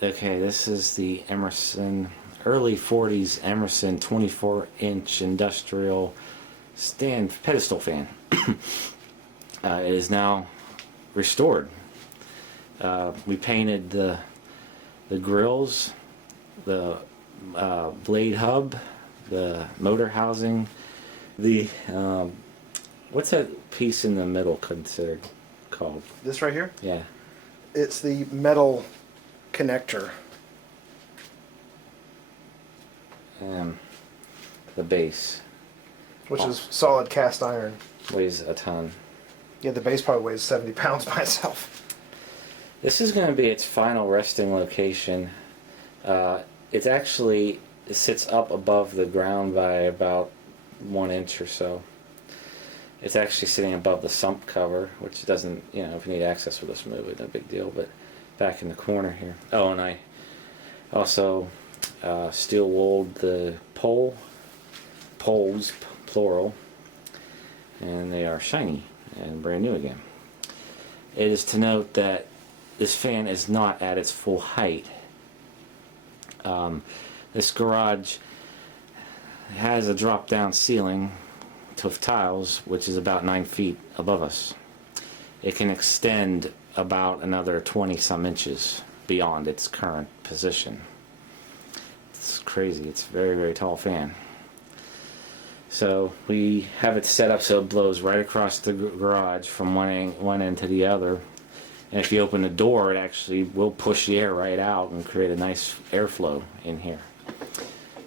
Okay, this is the Emerson, early 40s Emerson 24-inch industrial stand pedestal fan. It is now restored. We painted the grills, the blade hub, the motor housing, the what's that piece in the middle considered called? This right here? Yeah. It's the metal connector. The base Which is solid cast iron. weighs a ton. Yeah, the base probably weighs 70 pounds by itself. This is going to be its final resting location. It actually sits up above the ground by about 1 inch or so. It's actually sitting above the sump cover, which doesn't, if you need access for this, move it, no big deal, but back in the corner here. Oh, and I also steel wooled the poles, plural, and they are shiny and brand new again. It is to note that this fan is not at its full height. This garage has a drop down ceiling of tiles which is about 9 feet above us. It can extend about another 20 some inches beyond its current position. It's crazy. It's a very, very tall fan. So we have it set up so it blows right across the garage from one end to the other. And if you open the door, it actually will push the air right out and create a nice airflow in here.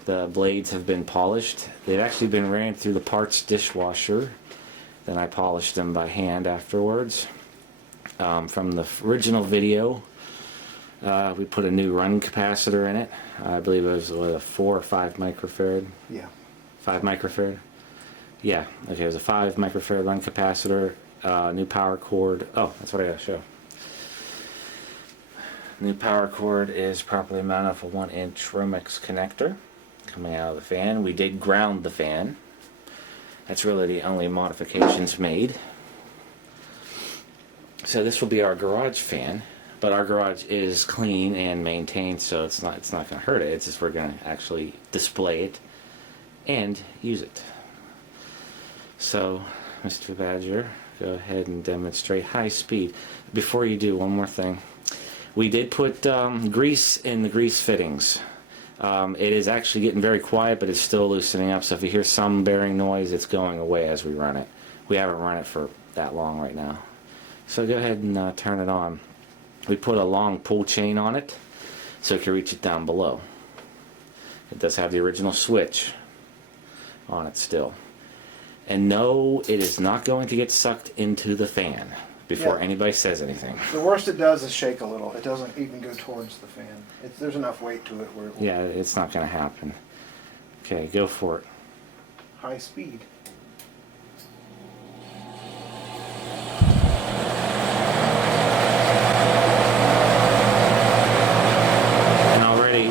The blades have been polished. They've actually been ran through the parts dishwasher. Then I polished them by hand afterwards. From the original video, we put a new run capacitor in it. I believe it was a 4 or 5 microfarad. Yeah. 5 microfarad? Yeah, okay, it was a 5 microfarad run capacitor, new power cord. Oh, that's what I gotta show. New power cord is properly mounted with a 1-inch Romex connector coming out of the fan. We did ground the fan. That's really the only modifications made. So this will be our garage fan, but our garage is clean and maintained, so it's not going to hurt it. It's just we're going to actually display it and use it. So, Mr. Badger, go ahead and demonstrate high speed. Before you do, one more thing. We did put grease in the grease fittings. It is actually getting very quiet, but it's still loosening up, so if you hear some bearing noise, it's going away as we run it. We haven't run it for that long right now. So go ahead and turn it on. We put a long pull chain on it, so you can reach it down below. It does have the original switch on it still. And no, it is not going to get sucked into the fan before anybody says anything. The worst it does is shake a little. It doesn't even go towards the fan. There's enough weight to it where it will. Yeah, it's not going to happen. Okay, go for it. High speed. And already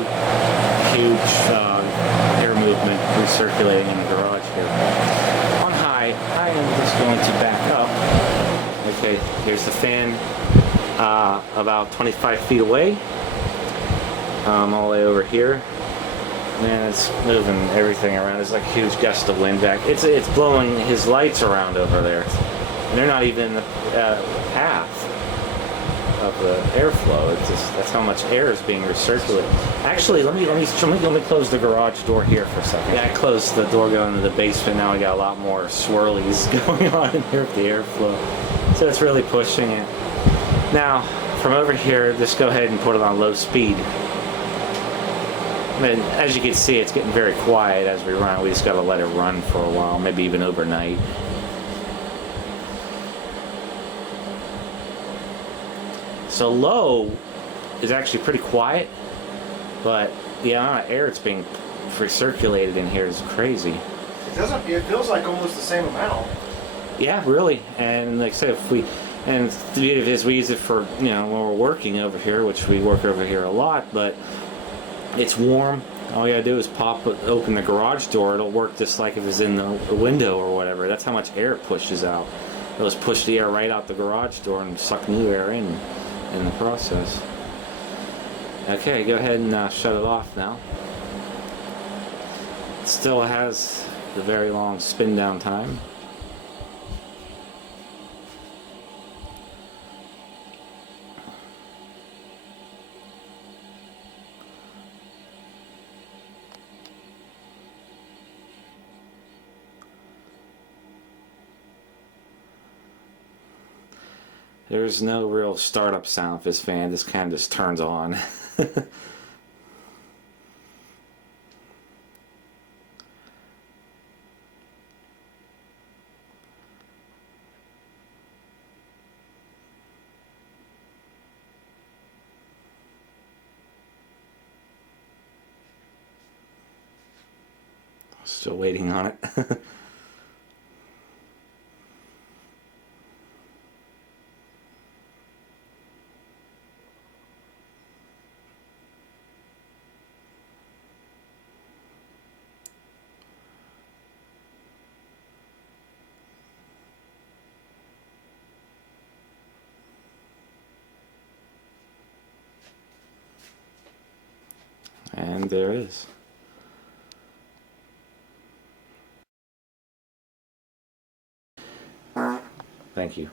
huge air movement recirculating in the garage here. On high, I am just going to back up. Okay, here's the fan about 25 feet away, all the way over here. Man, it's moving everything around. There's like a huge gust of wind back. It's blowing his lights around over there. And they're not even in the path of the airflow. It's just, that's how much air is being recirculated. Actually, let me close the garage door here for a second. Yeah, I closed the door going to the basement. Now we got a lot more swirlies going on in here with the airflow. So it's really pushing it. Now, from over here, just go ahead and put it on low speed. And as you can see, it's getting very quiet as we run. We just got to let it run for a while, maybe even overnight. So low is actually pretty quiet, but the amount of air that's being recirculated in here is crazy. It feels like almost the same amount. Yeah, really. And like I said, the beauty of it is we use it for, when we're working over here, which we work over here a lot, but it's warm. All you gotta do is open the garage door. It'll work just like if it's in the window or whatever. That's how much air it pushes out. It'll just push the air right out the garage door and suck new air in the process. Okay, go ahead and shut it off now. It still has the very long spin down time. There's no real startup sound of this fan, this kind of just turns on. Still waiting on it. And there it is. Thank you.